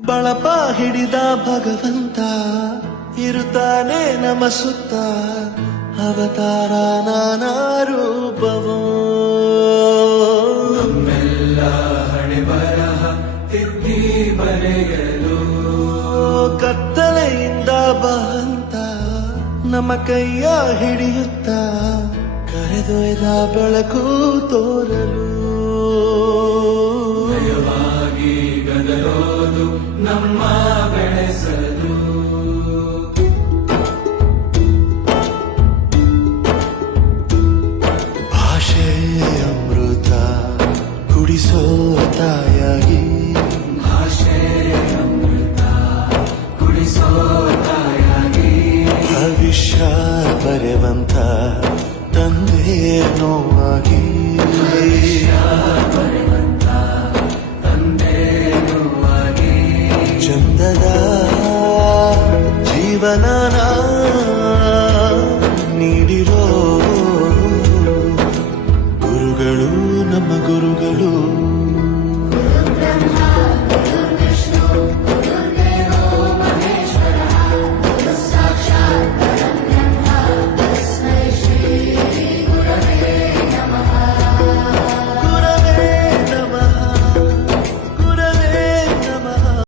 ಬಳಪ ಹಿಡಿದ ಭಗವಂತ ಇರುತ್ತಾನೆ ನಮ ಸುತ್ತ ಅವತಾರ ನಾನಾ ರೂಪವೋ ನಮ್ಮೆಲ್ಲ ಹಣೆ ಬರಹ ತಿದ್ದಿ ಬರೆಯಲು ಕತ್ತಲೆಯಿಂದ ಬಹಂತ ನಮ್ಮ ಕೈಯ ಹಿಡಿಯುತ್ತ ಕರೆದೊಯ್ದ ಬೆಳಕು ತೋರಲು ಭಯವಾಗಿ ಗದರೋದು ನಮ್ಮ ಬೆಳೆಸಲು ಭಾಷೆ ಅಮೃತ ಕುಡಿಸೋ ತಾಯಾಗಿ ಭಾಷೆ ಅಮೃತ ಕುಡಿಸೋ ತಾಯಾಗಿ ಭವಿಷ್ಯ ಬರೆವಂತ ತಂದೆ ನೋವಾಗಿ ಬರೆವಂತ ತಂದೆನುವಾಗಿ ಚಂದದ ಜೀವನ ನೀಡಿರೋ